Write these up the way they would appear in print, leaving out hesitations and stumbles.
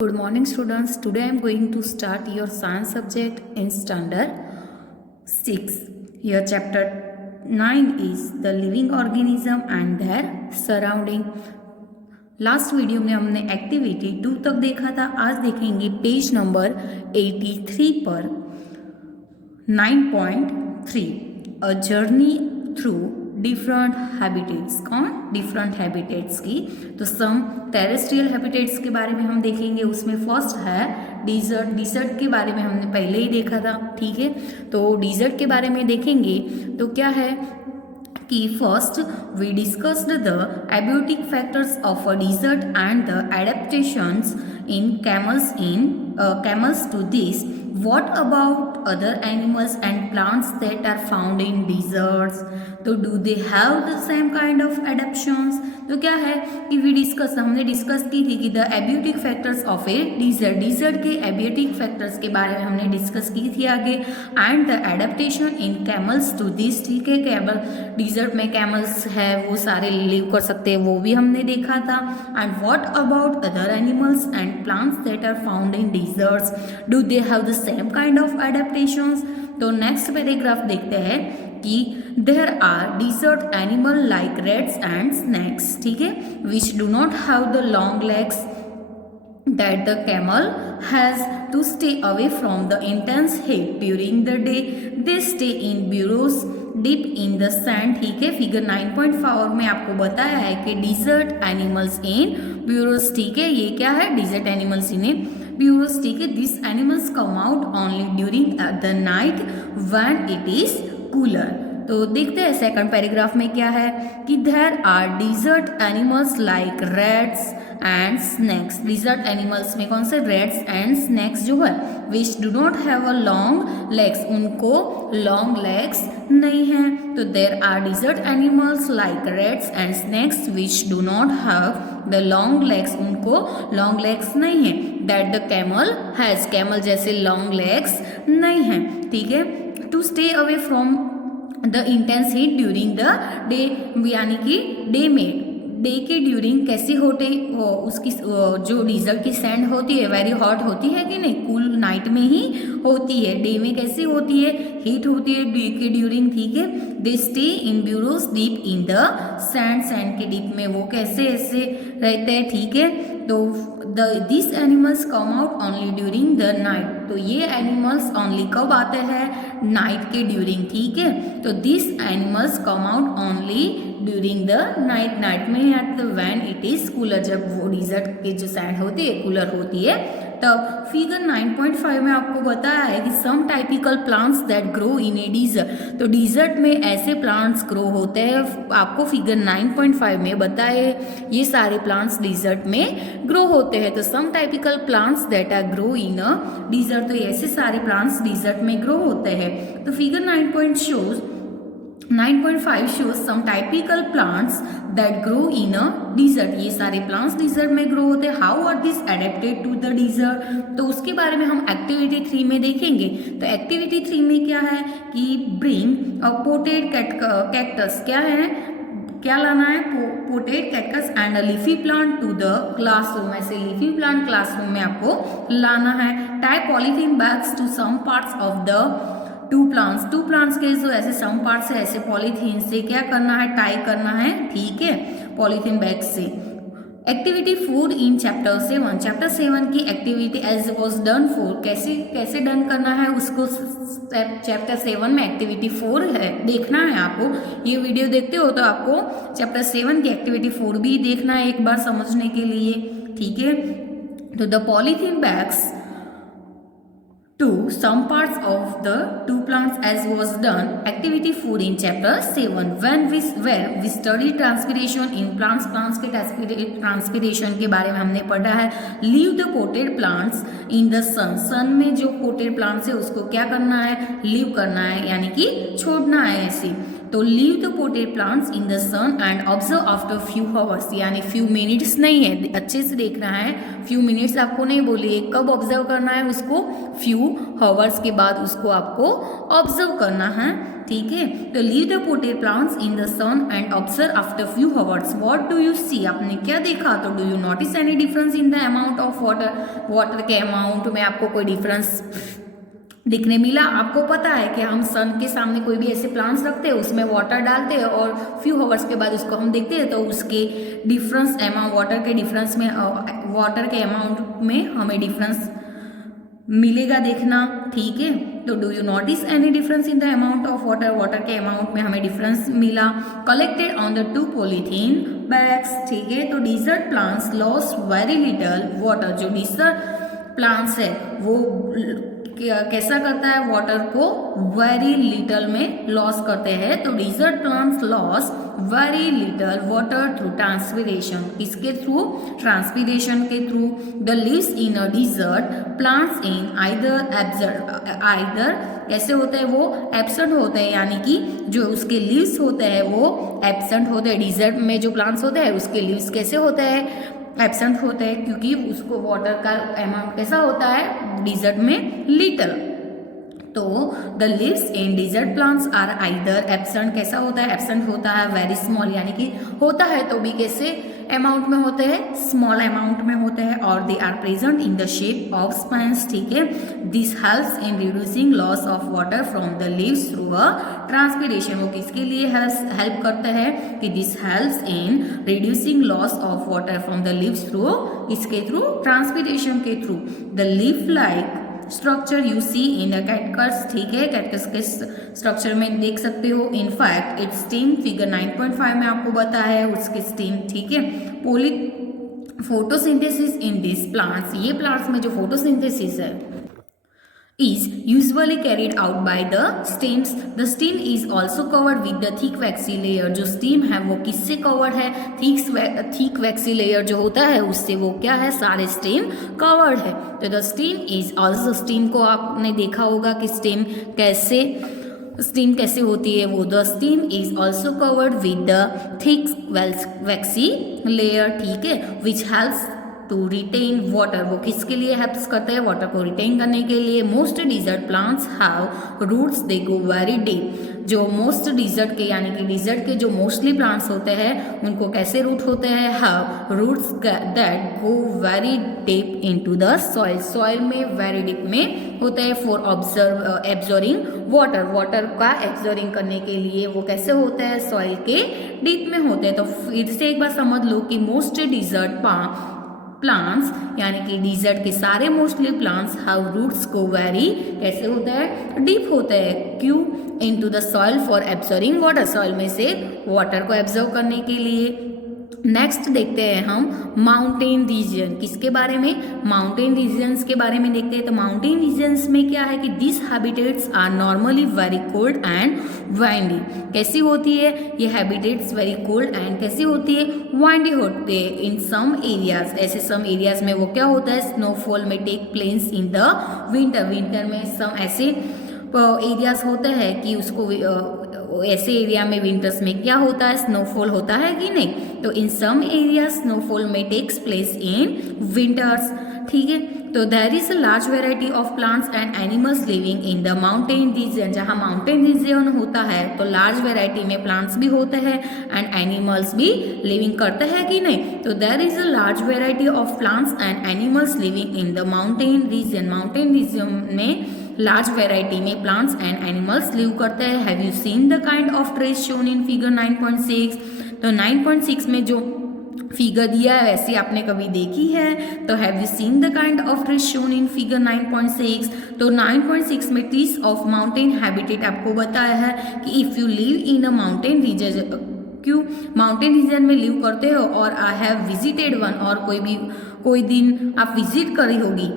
Good morning students. Today I am going to start your science subject in standard 6. Your chapter 9 is the living organism and their surrounding. Last video में हमने activity 2 तक देखा था. आज देखेंगे page number 83 पर 9.3 a journey through different habitats. कौन? Different habitats की. तो सम टेरेस्ट्रियल हैबिटेट्स के बारे में हम देखेंगे. उसमें फर्स्ट है डिजर्ट. डिजर्ट के बारे में हमने पहले ही देखा था. ठीक है, तो डिजर्ट के बारे में देखेंगे तो क्या है कि first we discussed the abiotic factors of a desert and the adaptations in camels to this. What about other animals and plants that are found in deserts? तो do they have the same kind of adaptations? तो क्या है कि हमने discuss की थी कि the abiotic factors of a desert. Desert के एबियोटिक फैक्टर्स के बारे में हमने डिस्कस की थी आगे. And the adaptation in camels to this. ठीक है, कैमल डिजर्ट में कैमल्स है वो सारे लिव कर सकते हैं, वो भी हमने देखा था. And what about other animals and plants that are found in deserts? Do they have the same kind of adaptations? तो नेक्स्ट पैराग्राफ देखते हैं कि there are desert animal like rats and snakes. ठीक है, which do not have the long legs that the camel has to stay away from the intense heat during the day. They stay in burrows deep in the sand. ठीक है, figure 9.4 में आपको बताया है कि dessert animals in burrows. ठीक है, ये क्या है? Desert animals in burrows. ठीक है, this animals come out only during the night when it is cooler. तो देखते हैं सेकंड पैराग्राफ में क्या है कि there are desert animals like rats and snakes. Desert animals में कौन से? रैट्स एंड स्नैक्स जो है which do not have a long legs. उनको लॉन्ग लेग्स नहीं हैं. तो there are desert animals like rats and snacks which do not have the long legs. उनको लॉन्ग लेग्स नहीं है. That the camel has. Camel जैसे long legs नहीं हैं. ठीक है, to stay away from the intense heat during the day. यानी कि डे के ड्यूरिंग कैसी होते उसकी जो डीजल की सैंड होती है वेरी हॉट होती है कि नहीं? कूल नाइट में ही होती है. डे में कैसी होती है? हीट होती है डे के ड्यूरिंग. ठीक है, they stay in burrows deep in the sand. Sand के डीप में वो कैसे ऐसे रहते हैं. ठीक है, तो this animals come out only during the night. तो ये एनिमल्स ओनली कब आते हैं? नाइट के ड्यूरिंग. ठीक है, तो this animals come out only during the night. Night में आते व्हेन इट इज कूलर. जब वो डिजर्ट की जो सैंड होती है कूलर होती है तब. फिगर 9.5 में आपको बताया है कि some typical plants that grow in a desert. तो डिजर्ट में ऐसे प्लांट्स ग्रो होते हैं. आपको फिगर 9.5 में बताए ये सारे प्लांट्स डिजर्ट में ग्रो होते हैं. तो some typical plants that are grow in a desert. तो ऐसे सारे प्लांट्स डिजर्ट में ग्रो होते हैं. तो figure 9.5 shows some typical plants that grow in a desert. ये सारे plants desert में grow होते हैं. How are these adapted to the desert? तो उसके बारे में हम एक्टिविटी 3 में देखेंगे. तो एक्टिविटी 3 में क्या है कि bring a potted cactus. क्या है? क्या लाना है? Potted cactus and a leafy plant to the classroom. ऐसे लीफी प्लांट क्लासरूम में आपको लाना है. Tie polythene bags to some parts of the two plants के जो ऐसे सम पार्ट्स है ऐसे पॉलीथीन से क्या करना है? टाई करना है. ठीक है, पॉलीथीन बैग से. Activity 4 in chapter 7. चैप्टर 7 की एक्टिविटी एज वॉज डन 4. कैसे डन करना है उसको चैप्टर 7 में एक्टिविटी 4 है देखना है आपको. ये वीडियो देखते हो तो आपको चैप्टर 7 की एक्टिविटी 4 भी देखना है एक बार समझने के लिए. ठीक है, तो the polythene bags to some parts of the two plants as was done. Activity 4 in chapter 7 where we study transpiration in plants. Plants के transpiration के बारे में हमने पढ़ा है. Leave the potted plants in the sun. sun में जो potted plants है उसको क्या करना है? Leave करना है यानी कि छोड़ना है ऐसे. तो leave the potted plants in the sun and observe after few hours, यानी फ्यू मिनट्स नहीं है, अच्छे से देखना है, फ्यू मिनट्स आपको नहीं बोलिए, कब ऑब्जर्व करना है उसको, फ्यू आवर्स के बाद उसको आपको ऑब्जर्व करना है, ठीक है। तो leave the potted plants in the sun and observe after few hours, what do you see, आपने क्या देखा, तो do you notice any difference in the amount of water, water के अमाउंट में आपको कोई डिफरेंस दिखने मिला। आपको पता है कि हम सन के सामने कोई भी ऐसे प्लांट्स रखते हैं, उसमें वाटर डालते हैं और फ्यू आवर्स के बाद उसको हम देखते हैं, तो उसके डिफरेंस अमाउंट, वाटर के डिफरेंस में, वाटर के अमाउंट में हमें डिफरेंस मिलेगा देखना, ठीक है। तो do you notice any difference in the amount of water, water के अमाउंट में हमें डिफरेंस मिला। Collected on the 2 polythene bags, ठीक है। तो desert plants lost very little water, जो डिजर्ट प्लांट्स है वो कैसा करता है, वाटर को वेरी लिटल में लॉस करते हैं। तो desert plants loss very little water through transpiration, इसके थ्रू, ट्रांसपीरेशन के through. The leaves in a desert plants in either कैसे होते हैं, वो एब्सेंट होते हैं, यानी कि जो उसके लीव्स होते हैं वो एब्सेंट होते हैं। डिजर्ट में जो प्लांट्स होते हैं उसके लीव्स कैसे होते हैं, एब्सेंट होते हैं, क्योंकि उसको वाटर का अमाउंट कैसा होता है डिजर्ट में, लिटल। तो the leaves in desert plants are either absent, कैसा होता है, एब्सेंट होता है, वेरी स्मॉल, यानी कि होता है तो भी कैसे अमाउंट में होते हैं, स्मॉल अमाउंट में होते हैं, और they are present in the shape of sponge, ठीक है। This helps in reducing loss of water from the leaves through a transpiration, वो किसके लिए हेल्प करते हैं कि this helps in reducing loss of water from the leaves through, इसके through, transpiration के through. The leaf like structure you see in the cactus, ठीक है, कैटकस के स्ट्रक्चर में देख सकते हो। इनफैक्ट इट्स स्टेम फिगर 9.5 में आपको बताया है उसके स्टेम, ठीक है। पोली फोटोसिंथेसिस इन दिस प्लांट्स, ये प्लांट्स में जो फोटोसिंथेसिस है is usually carried out by the stems. The stem is also covered with the thick waxy layer. जो स्टेम है वो किससे कवर्ड है, थिक वैक्सी लेयर जो होता है उससे वो क्या है, सारे स्टेम कवर्ड है। तो the stem is also, stem को आपने देखा होगा कि स्टेम कैसे होती है, वो the stem is also covered with the thick waxy layer, ठीक है, which helps to retain water, वो किसके लिए हेल्प्स करते हैं, वाटर को रिटेन करने के लिए। Most desert plants have roots, they go very deep, जो मोस्ट डिजर्ट के, यानी कि डिजर्ट के जो मोस्टली प्लांट्स होते हैं उनको कैसे रूट होते हैं, have roots that go very deep into the soil, soil में वेरी डीप में होते हैं, फॉर एब्जॉर्बिंग वाटर, वाटर का एब्जॉर्बिंग करने के लिए वो कैसे होते हैं, सॉइल के डीप में होते हैं। तो फिर से एक बार समझ लो कि मोस्ट डिजर्ट प्लांट्स, यानी कि डिजर्ट के सारे मोस्टली प्लांट्स हैव रूट्स को वेरी कैसे होता है, डीप होता है, क्यों, into the soil for absorbing water, soil में से वाटर को एब्जॉर्ब करने के लिए। नेक्स्ट देखते हैं हम माउंटेन रीजन, किसके बारे में, माउंटेन रीजन्स के बारे में देखते हैं। तो माउंटेन रीजन्स में क्या है कि this habitats are normally very cold and windy, कैसी होती है ये हैबिटेट्स, वेरी कोल्ड एंड कैसी होती है, वाइंडी होते हैं। इन सम एरियाज, ऐसे सम एरियाज में वो क्या होता है, स्नोफॉल में take place in the winter, winter में सम ऐसे एरियाज होते हैं कि उसको ऐसे एरिया में विंटर्स में क्या होता है, स्नोफॉल होता है कि नहीं। तो इन सम एरिया स्नोफॉल में टेक्स प्लेस इन विंटर्स, ठीक है। तो there is a large variety of plants and animals living in the mountain region, जहाँ माउंटेन रीजन होता है तो लार्ज वेराइटी में प्लांट्स भी होते हैं एंड एनिमल्स भी लिविंग करते हैं कि नहीं। तो there is a large variety of plants and animals living in the mountain region, mountain region में लार्ज वेराइटी में प्लांट्स एंड एनिमल्स लिव करते हैं। Have you seen the kind of trees shown in figure 9.6, तो 9.6 में जो figure दिया है वैसी आपने कभी देखी है, तो have you seen the kind of trees shown in figure 9.6। तो 9.6 में ट्रीज ऑफ माउंटेन हैबिटेट आपको बताया है कि if you live in a mountain region, क्यों माउंटेन रीजन में लिव करते हो और आई हैव विजिटेड वन, और कोई दिन आप विजिट करी होगी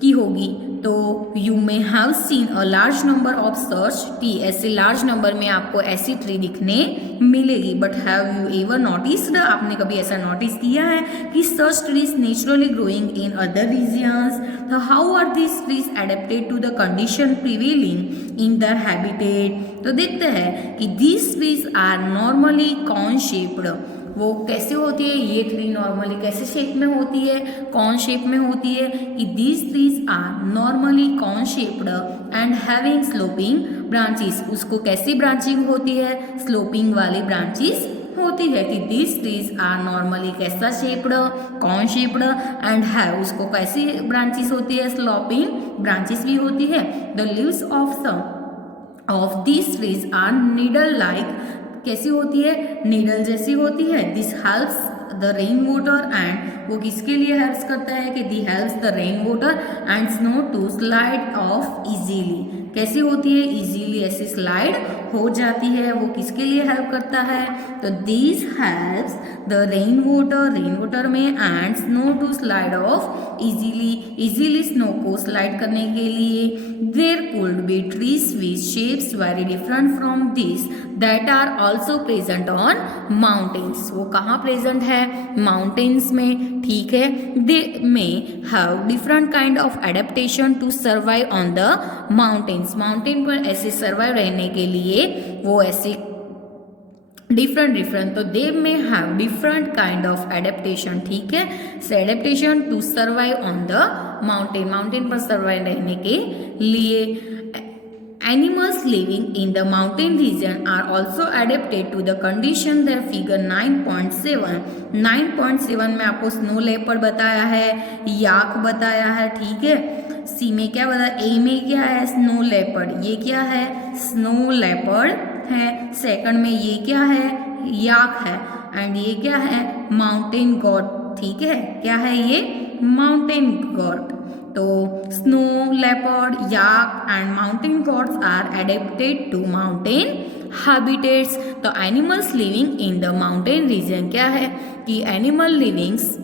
की होगी। तो you may have seen a large number of such tree, ऐसे लार्ज नंबर में आपको ऐसी ट्री दिखने मिलेगी। But have you ever noticed, आपने कभी ऐसा नोटिस किया है कि such trees naturally growing in other regions? तो how are this trees adapted to the condition prevailing in their habitat? तो देखते हैं कि this trees are normally cone shaped, वो कैसे होती है, ये ट्री नॉर्मली कैसे शेप में होती है, कौन शेप में होती है, कि दीज ट्रीज आर नॉर्मली कौन shaped and having sloping branches, उसको कैसी ब्रांचिंग होती है, स्लोपिंग वाली ब्रांचेस होती है। कि दीज ट्रीज आर नॉर्मली कैसा शेप्ड, कौन शेप्ड एंड हैव, उसको कैसी ब्रांचेस होती है, स्लोपिंग ब्रांचेस भी होती है। The leaves of these trees are needle like, कैसी होती है, नीडल जैसी होती है। This helps the rain water and, वो किसके लिए हेल्प्स करता है, कि the helps the rain water and snow to slide off easily, कैसी होती है, इजीली ऐसी स्लाइड हो जाती है, वो किसके लिए हेल्प करता है, तो this helps the rain water में and snow to slide off easily snow को स्लाइड करने के लिए। There could be trees with shapes very different from this that are also present on mountains, वो कहाँ प्रेजेंट है, माउंटेन्स में, ठीक है। They may have different kind of adaptation to survive on the mountains, mountain पर ऐसे survive रहने के लिए वो ऐसे डिफरेंट, तो they may have different kind of adaptation, ठीक है, से adaptation to survive on the mountain पर सर्वाइव रहने के लिए। Animals living in the mountain region are also adapted to the condition. There figure 9.7 में आपको स्नो लेपर्ड बताया है, याक बताया है, ठीक है। सी में क्या बताया, ए में क्या है, स्नो लेपर्ड, ये क्या है, स्नो लेपर्ड है। सेकंड में ये क्या है, याक है, एंड ये क्या है, माउंटेन गॉड, ठीक है, क्या है ये, माउंटेन गॉड। तो snow leopard, yak and mountain goats are adapted to mountain habitats. तो animals living in the mountain region क्या है, कि animal livings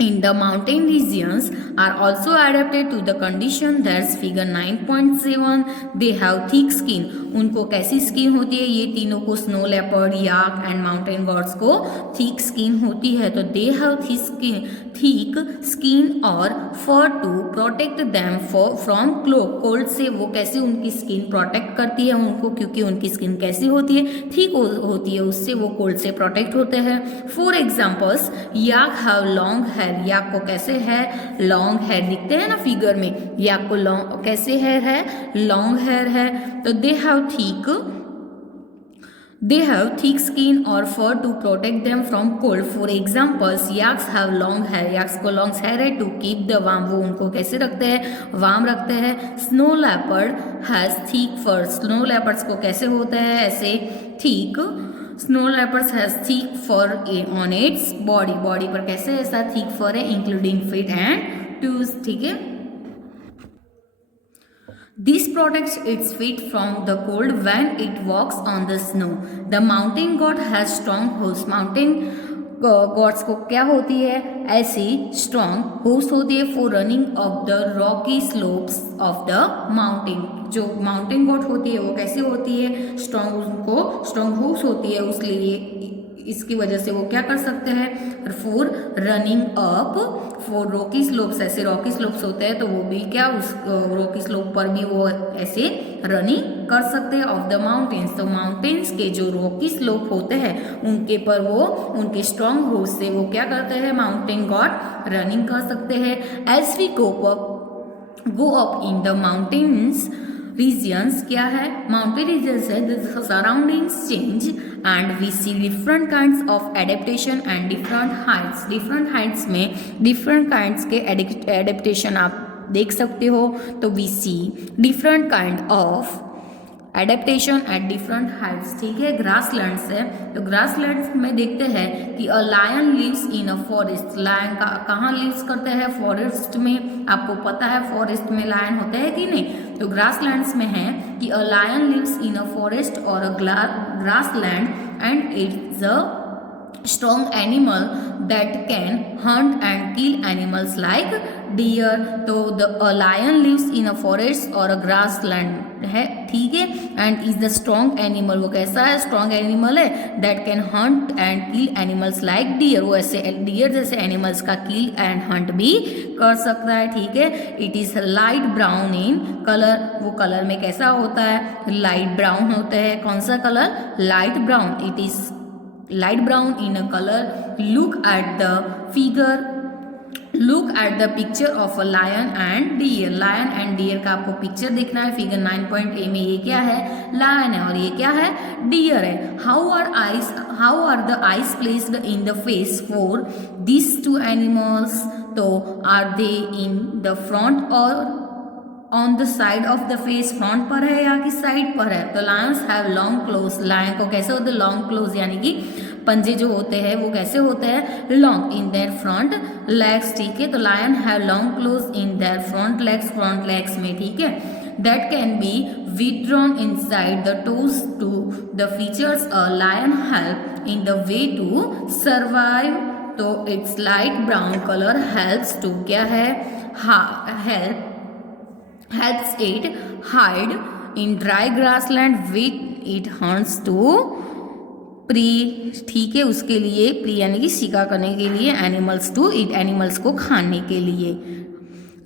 in the mountain regions are also adapted to the condition, that's figure 9.7. they have thick skin, उनको कैसी skin होती है, ये तीनों को, snow leopard, yak and mountain goats को थिक स्किन होती है। तो दे हैव थिक स्किन और fur to protect them from cold से, वो कैसे उनकी स्किन प्रोटेक्ट करती है उनको, क्योंकि उनकी स्किन कैसी होती है, थिक होती है, उससे वो कोल्ड से प्रोटेक्ट होते हैं। For examples, yak have long hair, yak को कैसे है, लॉन्ग हेयर दिखते हैं ना फिगर में, याक को लॉन्ग कैसे हेयर है, लॉन्ग हेयर है। तो दे हैव थिक स्किन और fur to protect them from cold. For examples, yaks have long hair, yaks को लॉन्ग हेयर है, टू कीप द वार्म, वो उनको कैसे रखते हैं, वार्म रखते हैं। Snow leopard has thick fur, snow leopards को कैसे होता है, ऐसे thick, snow leopards has thick fur on its body पर कैसे ऐसा थिक फर है, इंक्लूडिंग फीट एंड टूज, ठीक है। This protects its feet from the cold when it walks on the snow. The mountain god has strong hooves. Mountain gods को क्या होती है, ऐसी strong hooves होती है for running up the rocky slopes of the mountain. जो mountain god होती है वो कैसे होती है, strong, उनको strong hooves होती है, उसलिए इसकी वजह से वो क्या कर सकते हैं, for running up for Rocky slopes, ऐसे रॉकी स्लोप्स होते हैं तो वो भी क्या, उस रॉकी स्लोप पर भी वो ऐसे रनिंग कर सकते हैं ऑफ द माउंटेन्स। तो माउंटेन्स के जो रॉकी स्लोप होते हैं उनके पर वो उनके स्ट्रॉन्ग हूव्स से वो क्या करते हैं, माउंटेन गॉड रनिंग कर सकते हैं। As we go up in the mountains regions, क्या है, माउंटेन रीजन्स है, the surroundings change and we see different kinds of adaptation and different heights में different kinds के adaptation आप देख सकते हो। तो we see different kind of adaptation at different Heights, ठीक है। ग्रासलैंड्स है, तो ग्रासलैंड्स में देखते हैं कि a lion lives in a forest, lion कहाँ लिव्स करते हैं, फॉरेस्ट में, आपको पता है फॉरेस्ट में लायन होते हैं कि नहीं। तो ग्रासलैंड्स में है कि a lion lives in a forest और a grassland and it's a strong animal that can hunt and kill animals like deer. तो a lion lives in a forest or a grassland है, ठीक है. And is the strong animal, वो कैसा है, strong animal है. That can hunt and kill animals like deer, वो ऐसे डियर जैसे एनिमल्स का किल एंड हंट भी कर सकता है, ठीक है. It is light brown in colour, वो कलर में कैसा होता है, लाइट ब्राउन होता है. कौन सा colour, light brown. It is light brown in a color. Look at the figure, look at the picture of a lion and deer. lion and deer का आपको पिक्चर देखना है. फिगर 9.a में ये क्या है, lion है, और ये क्या है, deer है. how are the eyes placed in the face for these two animals? तो are they in the front or on the side of the face, front पर है या किस साइड पर है. तो lions have long claws, lion को कैसे होते हैं, लॉन्ग क्लोज, यानी कि पंजे जो होते हैं वो कैसे होते हैं, long in their front legs, ठीक है. तो lion have long claws in their front legs में, ठीक है. That can be withdrawn inside the toes to the features a lion help in the way to survive. तो its light brown colour helps to क्या है, helps it hide in dry grassland with it hunts to prey, ठीक है. उसके लिए pre यानी कि शिकार करने के लिए, एनिमल्स टू ईट, एनिमल्स को खाने के लिए.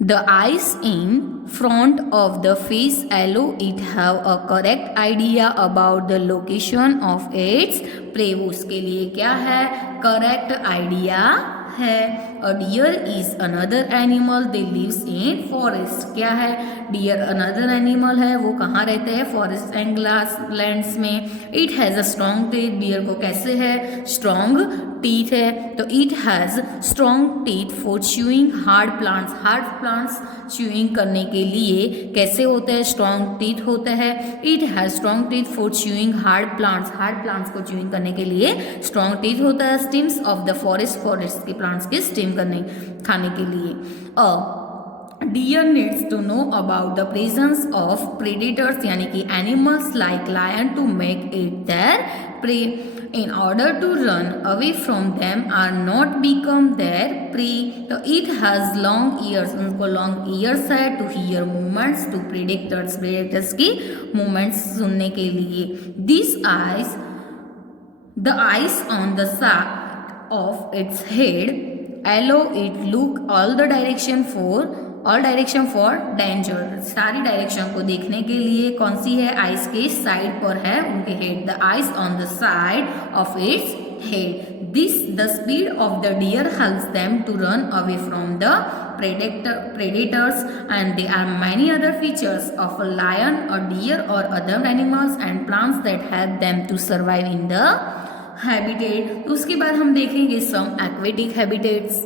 The eyes in front of the face allow it have a correct idea about the location of its prey, उसके लिए क्या है, करेक्ट आइडिया है. A deer is another animal they lives in forest, क्या है, डियर अनदर एनिमल है, वो कहाँ रहते हैं, फॉरेस्ट एंड ग्रासलैंड्स में. It has a strong teeth, deer को कैसे है, स्ट्रॉन्ग टीथ है. तो it has strong teeth for chewing hard plants chewing करने के लिए कैसे होते हैं, स्ट्रॉन्ग टीथ होते हैं. It has strong teeth for chewing hard plants को च्यूइंग करने के लिए स्ट्रॉन्ग टीथ होता है. स्टिम्स ऑफ द फॉरेस्ट के प्लांट्स के स्टिम खाने के लिए. Deer needs to know about the presence of predators, यानी कि animals like lion to make it their prey in order to run away from them or not become their prey. तो it has long ears, उनको long ears है to hear movements, to predators की movements सुनने के लिए. These eyes, the eyes on the side of its head allow it look all direction for danger. सारी direction को देखने के लिए कौन सी है, आइस के साइड पर है उनके head. The eyes on the side of its head. The speed of the deer helps them to run away from the predators, and there are many other features of a lion or deer or other animals and plants that help them to survive in the habitat. तो उसके बाद हम देखेंगे some aquatic habitats.